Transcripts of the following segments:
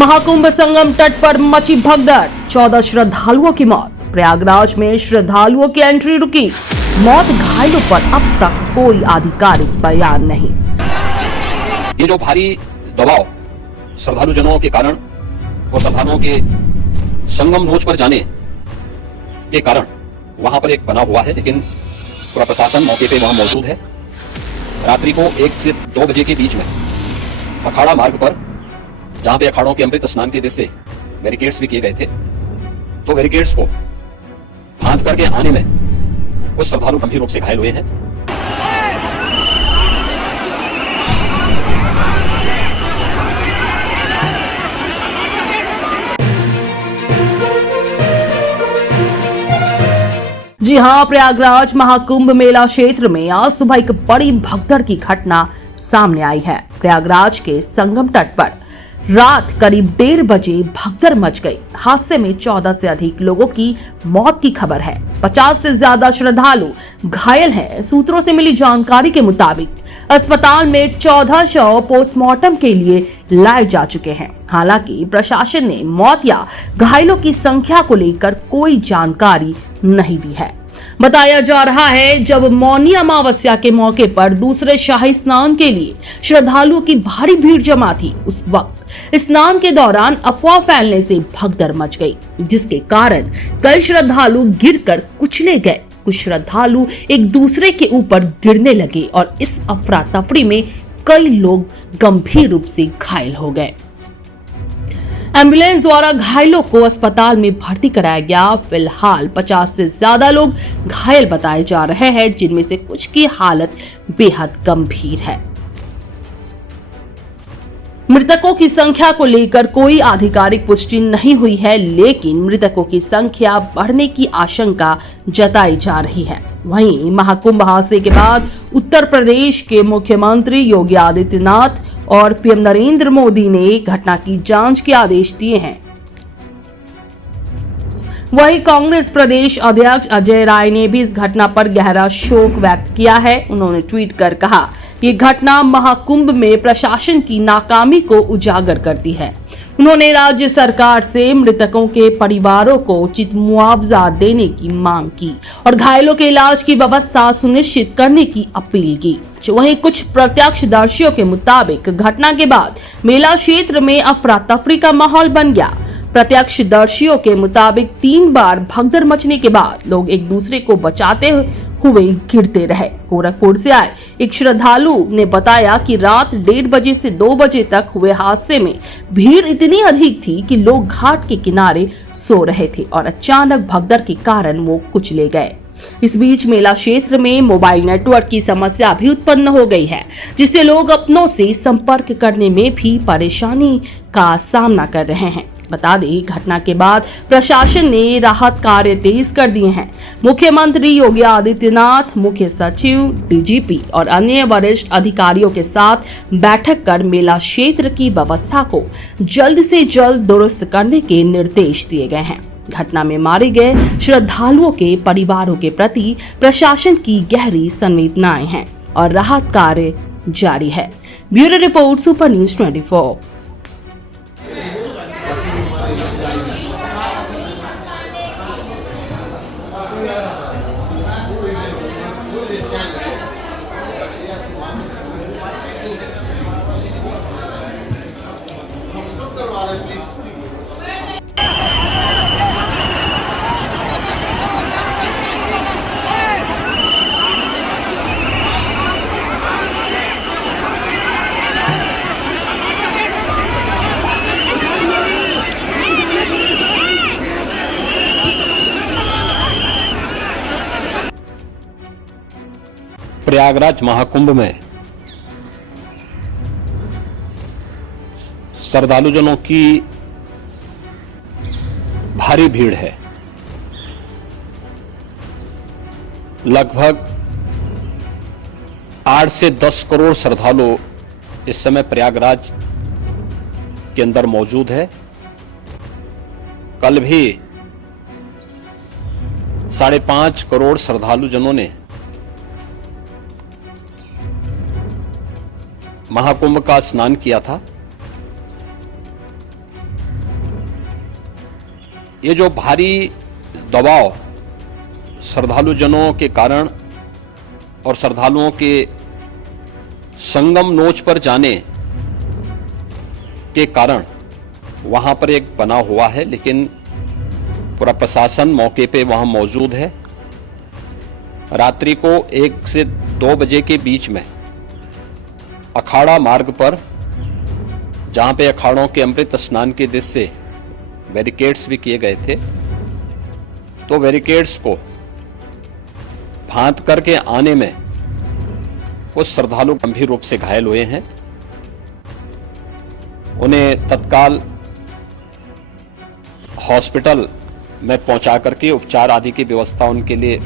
महाकुंभ संगम तट पर मची भगदड़, 14 श्रद्धालुओं की मौत। प्रयागराज में श्रद्धालुओं की एंट्री रुकी, मौत घायलों पर अब तक कोई आधिकारिक बयान नहीं। ये जो भारी दबाव श्रद्धालु जनों के कारण और श्रद्धालुओं के संगम नोच पर जाने के कारण वहां पर एक बना हुआ है, लेकिन पूरा प्रशासन मौके पे वहां मौजूद है। रात्रि को 1 से 2 बजे के बीच में अखाड़ा मार्ग पर, जहां पे अखाड़ों के अमृत स्नान के दृश्य से बैरिकेड्स भी किए गए थे, तो बैरिकेड्स को फांद करके आने में कुछ श्रद्धालु गंभीर रूप से घायल हुए हैं। जी हां, प्रयागराज महाकुंभ मेला क्षेत्र में आज सुबह एक बड़ी भगदड़ की घटना सामने आई है। प्रयागराज के संगम तट पर रात करीब 1:30 बजे भगदड़ मच गई। हादसे में 14 से अधिक लोगों की मौत की खबर है। 50 से ज्यादा श्रद्धालु घायल हैं। सूत्रों से मिली जानकारी के मुताबिक अस्पताल में 14 शव पोस्टमार्टम के लिए लाए जा चुके हैं। हालांकि प्रशासन ने मौत या घायलों की संख्या को लेकर कोई जानकारी नहीं दी है। बताया जा रहा है, जब मौनी अमावस्या के मौके पर दूसरे शाही स्नान के लिए श्रद्धालुओं की भारी भीड़ जमा थी, उस वक्त स्नान के दौरान अफवाह फैलने से भगदड़ मच गई, जिसके कारण कई श्रद्धालु गिरकर कुचले गए। कुछ श्रद्धालु एक दूसरे के ऊपर गिरने लगे और इस अफरा तफरी में कई लोग गंभीर रूप से घायल हो गए। एम्बुलेंस द्वारा घायलों को अस्पताल में भर्ती कराया गया। फिलहाल 50 से ज्यादा लोग घायल बताए जा रहे हैं, जिनमें से कुछ की हालत बेहद गंभीर है। मृतकों की संख्या को लेकर कोई आधिकारिक पुष्टि नहीं हुई है, लेकिन मृतकों की संख्या बढ़ने की आशंका जताई जा रही है। वहीं महाकुंभ हादसे के बाद उत्तर प्रदेश के मुख्यमंत्री योगी आदित्यनाथ और पीएम नरेंद्र मोदी ने घटना की जांच के आदेश दिए हैं। वहीं कांग्रेस प्रदेश अध्यक्ष अजय राय ने भी इस घटना पर गहरा शोक व्यक्त किया है। उन्होंने ट्वीट कर कहा, ये घटना महाकुंभ में प्रशासन की नाकामी को उजागर करती है। उन्होंने राज्य सरकार से मृतकों के परिवारों को उचित मुआवजा देने की मांग की और घायलों के इलाज की व्यवस्था सुनिश्चित करने की अपील की। वहीं कुछ प्रत्यक्षदर्शियों के मुताबिक घटना के बाद मेला क्षेत्र में अफरा तफरी का माहौल बन गया। प्रत्यक्षदर्शियों के मुताबिक 3 बार भगदड़ मचने के बाद लोग एक दूसरे को बचाते हुए गिरते रहे। गोरखपुर से आए एक श्रद्धालु ने बताया कि रात 1:30 बजे से 2 बजे तक हुए हादसे में भीड़ इतनी अधिक थी कि लोग घाट के किनारे सो रहे थे और अचानक भगदड़ के कारण वो कुचले गए। इस बीच मेला क्षेत्र में मोबाइल नेटवर्क की समस्या भी उत्पन्न हो गई है, जिससे लोग अपनों से संपर्क करने में भी परेशानी का सामना कर रहे हैं। बता दें, घटना के बाद प्रशासन ने राहत कार्य तेज कर दिए हैं। मुख्यमंत्री योगी आदित्यनाथ, मुख्य सचिव, डीजीपी और अन्य वरिष्ठ अधिकारियों के साथ बैठक कर मेला क्षेत्र की व्यवस्था को जल्द से जल्द दुरुस्त करने के निर्देश दिए गए हैं। घटना में मारे गए श्रद्धालुओं के परिवारों के प्रति प्रशासन की गहरी संवेदनाएं हैं और राहत कार्य जारी है। Bureau report, super news 24। Prayagraj Mahakumbh में श्रद्धालुजनों की भारी भीड़ है। लगभग 8 से 10 करोड़ श्रद्धालु इस समय प्रयागराज के अंदर मौजूद है। कल भी 5.5 करोड़ श्रद्धालुजनों ने महाकुंभ का स्नान किया था। ये जो भारी दबाव श्रद्धालु जनों के कारण और श्रद्धालुओं के संगम नोच पर जाने के कारण वहां पर एक बना हुआ है, लेकिन पूरा प्रशासन मौके पे वहां मौजूद है। रात्रि को 1 से 2 बजे के बीच में अखाड़ा मार्ग पर, जहां पे अखाड़ों के अमृत स्नान के दृश्य से बैरिकेड्स भी किए गए थे, तो बैरिकेड्स को फांद करके आने में कुछ श्रद्धालु गंभीर रूप से घायल हुए हैं। उन्हें तत्काल हॉस्पिटल में पहुंचा करके उपचार आदि की व्यवस्था उनके लिए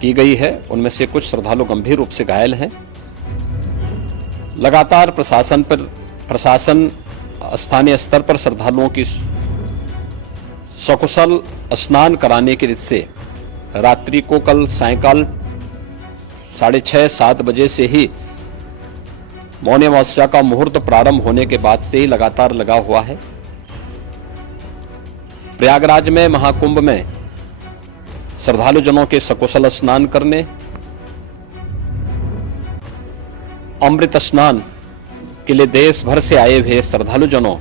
की गई है। उनमें से कुछ श्रद्धालु गंभीर रूप से घायल हैं। लगातार प्रशासन स्थानीय स्तर पर श्रद्धालुओं की सकुशल स्नान कराने के दृष्टि से रात्रि को कल सायंकाल 6:30-7 बजे से ही मौनी अमावस्या का मुहूर्त प्रारंभ होने के बाद से ही लगातार लगा हुआ है। प्रयागराज में महाकुंभ में श्रद्धालु जनों के सकुशल स्नान करने, अमृत स्नान के लिए देश भर से आए हुए श्रद्धालु जनों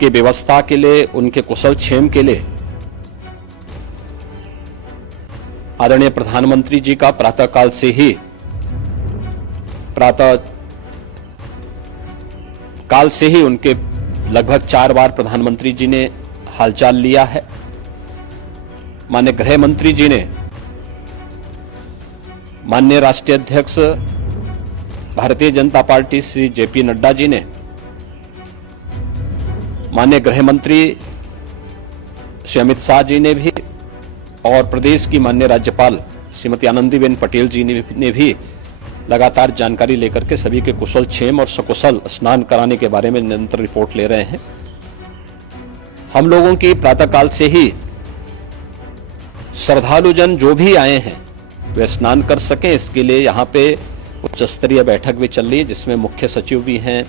की व्यवस्था के लिए, उनके कुशल क्षेम के लिए आदरणीय प्रधानमंत्री जी का प्रातःकाल से ही उनके लगभग 4 बार प्रधानमंत्री जी ने हालचाल लिया है। माननीय गृह मंत्री जी ने, माननीय राष्ट्रीय अध्यक्ष भारतीय जनता पार्टी श्री जेपी नड्डा जी ने, माननीय गृह मंत्री श्री अमित शाह जी ने भी, और प्रदेश की माननीय राज्यपाल श्रीमती आनंदीबेन पटेल जी ने भी लगातार जानकारी लेकर के सभी के कुशल क्षेम और सकुशल स्नान कराने के बारे में निरंतर रिपोर्ट ले रहे हैं। हम लोगों की प्रातःकाल से ही श्रद्धालु जन जो भी आए हैं वे स्नान कर सकें, इसके लिए यहाँ पे उच्च स्तरीय बैठक भी चल रही है, जिसमें मुख्य सचिव भी हैं,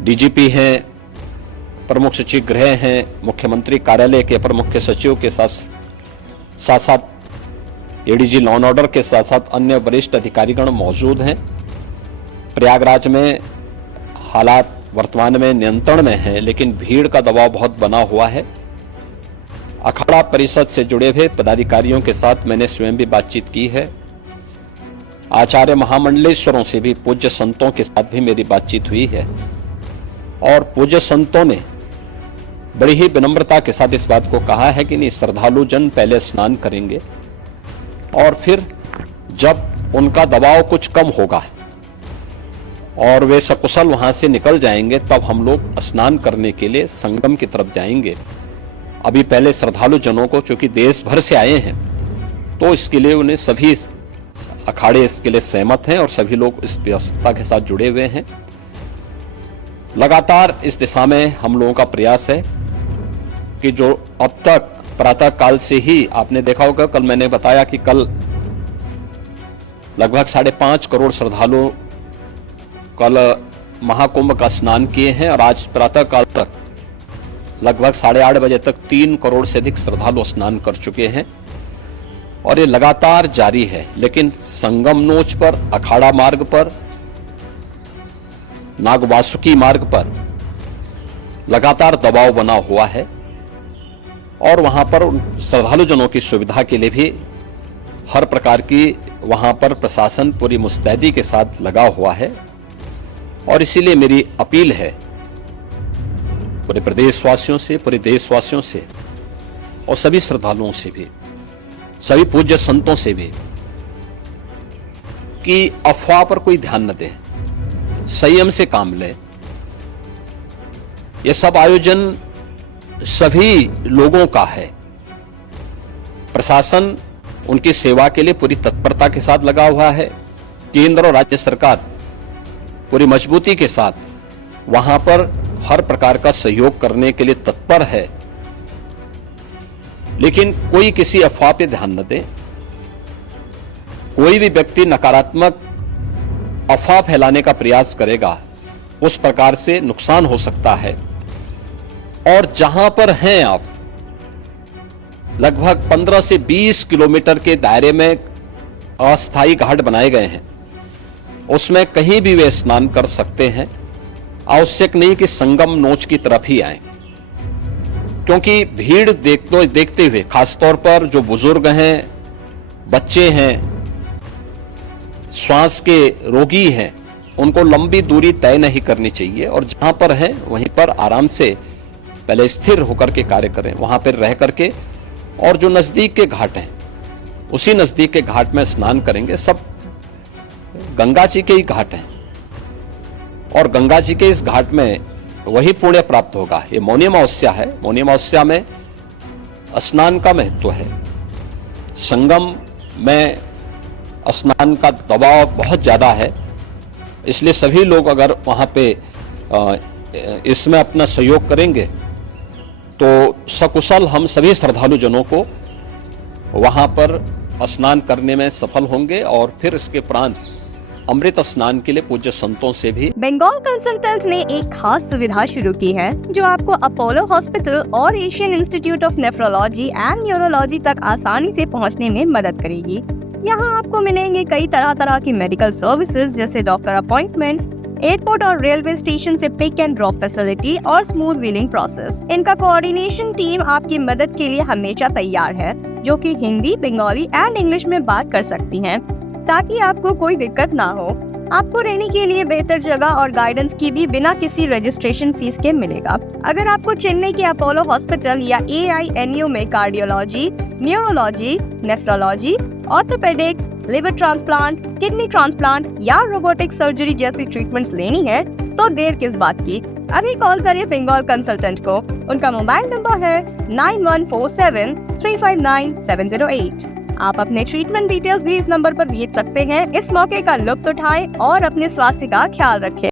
डीजीपी हैं, प्रमुख सचिव गृह हैं, मुख्यमंत्री कार्यालय के अपर मुख्य सचिव के साथ एडीजी लॉ एंड ऑर्डर के साथ साथ अन्य वरिष्ठ अधिकारीगण मौजूद हैं। प्रयागराज में हालात वर्तमान में नियंत्रण में हैं, लेकिन भीड़ का दबाव बहुत बना हुआ है। अखाड़ा परिषद से जुड़े हुए पदाधिकारियों के साथ मैंने स्वयं भी बातचीत की है। आचार्य महामंडलेश्वरों से भी, पूज्य संतों के साथ भी मेरी बातचीत हुई है, और पूज्य संतों ने बड़ी ही विनम्रता के साथ इस बात को कहा है कि नहीं, श्रद्धालु जन पहले स्नान करेंगे और फिर जब उनका दबाव कुछ कम होगा और वे सकुशल वहां से निकल जाएंगे, तब हम लोग स्नान करने के लिए संगम की तरफ जाएंगे। अभी पहले श्रद्धालु जनों को, चूंकि देश भर से आए हैं, तो इसके लिए उन्हें सभी अखाड़े इसके लिए सहमत हैं और सभी लोग इस व्यवस्था के साथ जुड़े हुए हैं। लगातार इस दिशा में हम लोगों का प्रयास है कि जो अब तक प्रातः काल से ही आपने देखा होगा, कल मैंने बताया कि कल लगभग 5.5 करोड़ श्रद्धालु कल महाकुंभ का स्नान किए हैं, और आज प्रातः काल तक लगभग 8:30 बजे तक 3 करोड़ से अधिक श्रद्धालु स्नान कर चुके हैं, और ये लगातार जारी है। लेकिन संगम नोच पर, अखाड़ा मार्ग पर, नागवासुकी मार्ग पर लगातार दबाव बना हुआ है, और वहां पर श्रद्धालु जनों की सुविधा के लिए भी हर प्रकार की वहां पर प्रशासन पूरी मुस्तैदी के साथ लगा हुआ है। और इसीलिए मेरी अपील है पूरे प्रदेशवासियों से, पूरे देशवासियों से, और सभी श्रद्धालुओं से भी, सभी पूज्य संतों से भी, कि अफवाह पर कोई ध्यान न दें, संयम से काम लें। यह सब आयोजन सभी लोगों का है। प्रशासन उनकी सेवा के लिए पूरी तत्परता के साथ लगा हुआ है। केंद्र और राज्य सरकार पूरी मजबूती के साथ वहां पर हर प्रकार का सहयोग करने के लिए तत्पर है। लेकिन कोई किसी अफवाह पे ध्यान न दे। कोई भी व्यक्ति नकारात्मक अफवाह फैलाने का प्रयास करेगा, उस प्रकार से नुकसान हो सकता है। और जहां पर हैं आप, लगभग 15 से 20 किलोमीटर के दायरे में अस्थायी घाट बनाए गए हैं, उसमें कहीं भी वे स्नान कर सकते हैं। आवश्यक नहीं कि संगम नोच की तरफ ही आए, क्योंकि भीड़ देखते हुए, खासतौर पर जो बुजुर्ग हैं, बच्चे हैं, श्वास के रोगी हैं, उनको लंबी दूरी तय नहीं करनी चाहिए और जहां पर हैं वहीं पर आराम से पहले स्थिर होकर के कार्य करें, वहां पर रह करके, और जो नजदीक के घाट हैं उसी नजदीक के घाट में स्नान करेंगे। सब गंगा जी के ही घाट हैं और गंगा जी के इस घाट में वही पुण्य प्राप्त होगा। ये मौनी अमावस्या है, मौनी अमावस्या में स्नान का महत्व है। संगम में स्नान का दबाव बहुत ज्यादा है, इसलिए सभी लोग अगर वहां पे इसमें अपना सहयोग करेंगे तो सकुशल हम सभी श्रद्धालु जनों को वहां पर स्नान करने में सफल होंगे और फिर इसके उपरांत अमृत स्नान के लिए पूज्य संतों से भी। बंगाल कंसल्टेंट ने एक खास सुविधा शुरू की है जो आपको अपोलो हॉस्पिटल और Asian institute of nephrology and neurology तक आसानी से पहुंचने में मदद करेगी। यहाँ आपको मिलेंगे कई तरह की मेडिकल सर्विसेज जैसे डॉक्टर अपॉइंटमेंट्स, एयरपोर्ट और रेलवे स्टेशन से पिक एंड ड्रॉप फैसिलिटी और स्मूथ व्हीलिंग प्रोसेस। इनका कोऑर्डिनेशन टीम आपकी मदद के लिए हमेशा तैयार है, जो कि हिंदी, बंगाली एंड इंग्लिश में बात कर सकती हैं, ताकि आपको कोई दिक्कत ना हो। आपको रहने के लिए बेहतर जगह और गाइडेंस की भी बिना किसी रजिस्ट्रेशन फीस के मिलेगा। अगर आपको चेन्नई के अपोलो हॉस्पिटल या AINU में cardiology, neurology, nephrology, orthopaedics, liver transplant, kidney transplant या रोबोटिक सर्जरी जैसी ट्रीटमेंट्स लेनी है तो देर किस बात की, अभी कॉल करें बंगाल कंसल्टेंट को। उनका मोबाइल नंबर है 9147359708। आप अपने ट्रीटमेंट डिटेल्स भी इस नंबर पर भेज सकते हैं। इस मौके का लुत्फ उठाएं और अपने स्वास्थ्य का ख्याल रखें।